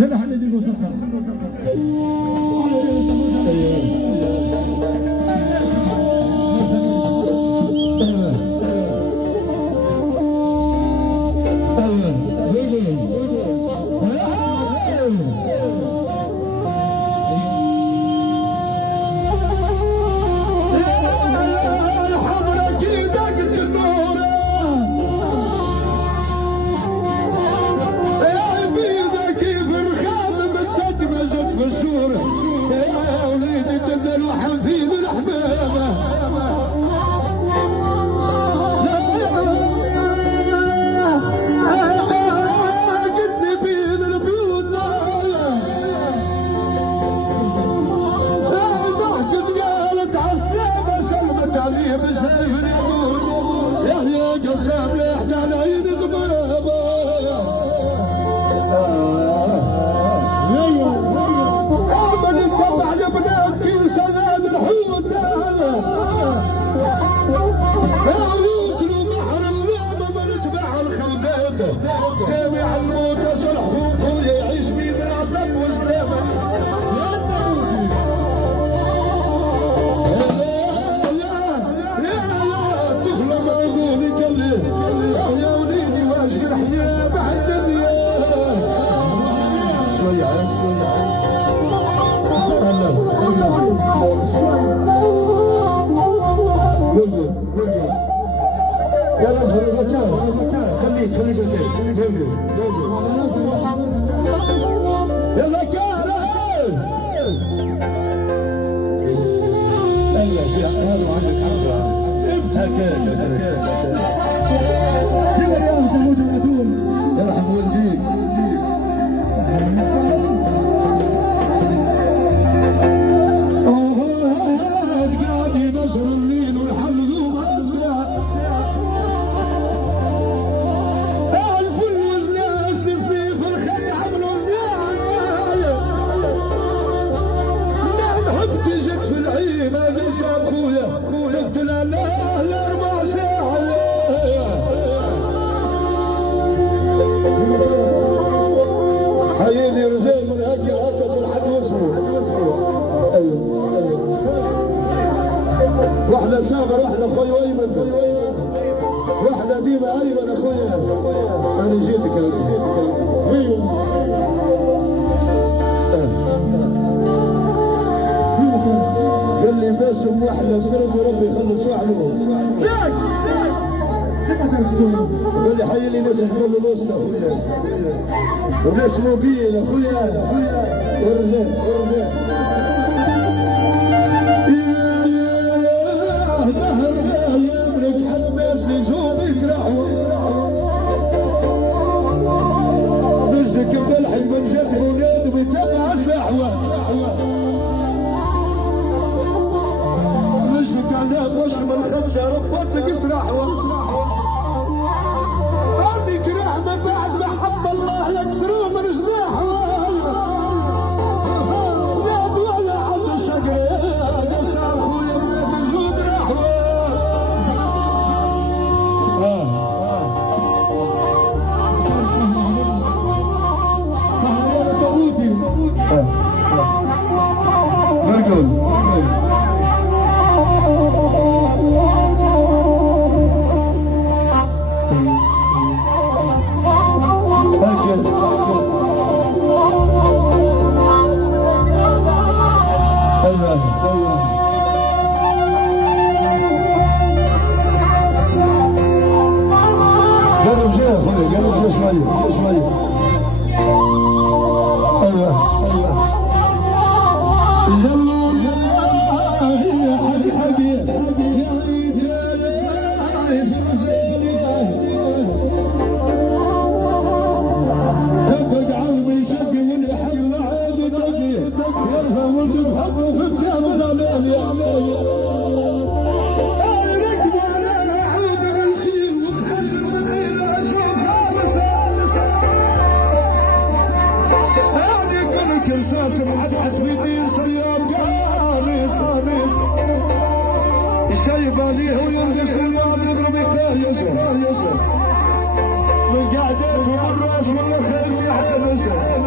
هنا حد يقول سكر يا وليدي جبل وحنفي من حبابه قدني بين البيوت ضحكت قالت عالسلامة سلمت عليه بسيف اليمون يا قسام ليحتال عين ضبابه سامع الموت صلح وخويا يعيش بين العصب وسلامه يا طفل موجود يكلم يا وليدي واش في الحياه بعد الدنيا شويه قول يا ناس خليك يا زكار ايوه في هذا عندك حرفه يا رياض محمود العدول يا حمود ديك قاعد ينصر الليل والحل حييني رجال من هاجر هكذا لحد وصلوا واحنا سامر واحنا خويا ايمن واحنا ديما ايمن اخويا انا جيتك قال لي باسم واحنا سرد وربي يخلصوا عليهم زاك قال لي حي لي ناس حمل الوسطى اخويا وناس موبيل اخويا ورجال نهر يملك حماس لجوفك رحوه نجدك بلحي من جد ولاد ويتابع سلاحوه نجدك على وش من خمسه ربطك يسرحوه قلبي كراح من بعد ما حب الله يكسروه من جناحه يا دولة عند الشجرة يا صار خويا بنات الجود راحوا مرقول قرب شوية اخوي قرب شوية ايوه يا حبيبي يا ريت تبقى عمي شقي واللي حب عاد تقي يرفع ولدك حقه في الدار ضلال حسبي صياد جالس الشايب عليه وينقص في الواد يضرب يكايسه من قعدته الراس والله خيرتي حابسه